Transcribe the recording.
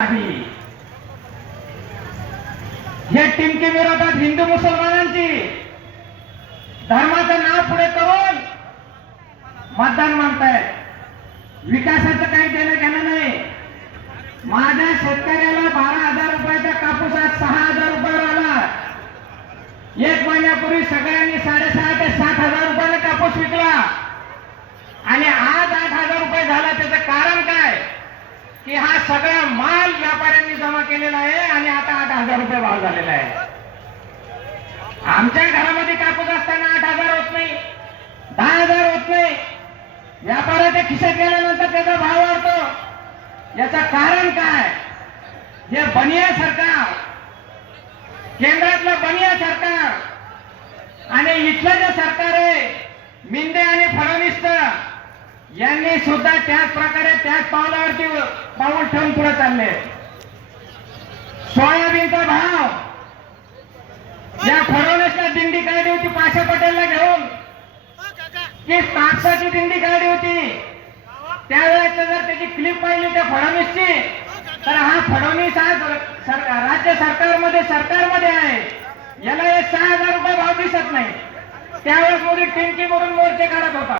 नाही या विरोधात हिंदू मुसलमानांची धर्माचं नाव पुढे करून मतदान मागतायत. विकासाचं काही देणं घेणं नाही. माझ्या शेतकऱ्याला बारा हजार रुपयाचा कापूस आज सहा हजार रुपयावर आला एक महिन्यापूर्वी सगळ्या साडेसहा ते सात हजार रुपयाने कापूस विकला आणि आज आठ हजार रुपये झाला त्याचं कारण काय की हा सगळा माल व्यापाऱ्यांनी जमा केलेला आहे आणि आता आठ हजार रुपये भाव झालेला आहे. आमच्या घरामध्ये कापूस असताना आठ हजार होत नाही. दहा हजार होत नाही. व्यापाऱ्याच्या खिशात गेल्यानंतर त्याचा भाव वाढतो. याचं कारण काय? हे बनिया सरकार केंद्रातलं बनिया सरकार आणि इथलं जे सरकार आहे मिंदे यांनी सुद्धा त्याच प्रकारे त्याच पावलावरती पाऊल ठेवून पुढे चालले. सोयाबीनचा भाव. या फडणवीसला दिंडी काढली होती पाशा पटेलला घेऊन. की कापसाची दिंडी काढली होती. त्यावेळेस जर त्याची क्लिप पाहिली त्या फडणवीसची तर हा फडणवीस आज सरकार राज्य सरकारमध्ये सरकारमध्ये आहे. याला हे सहा हजार रुपये भाव दिसत नाही. त्यावेळेस मोदी टिंकी करून मोर्चे काढत होता.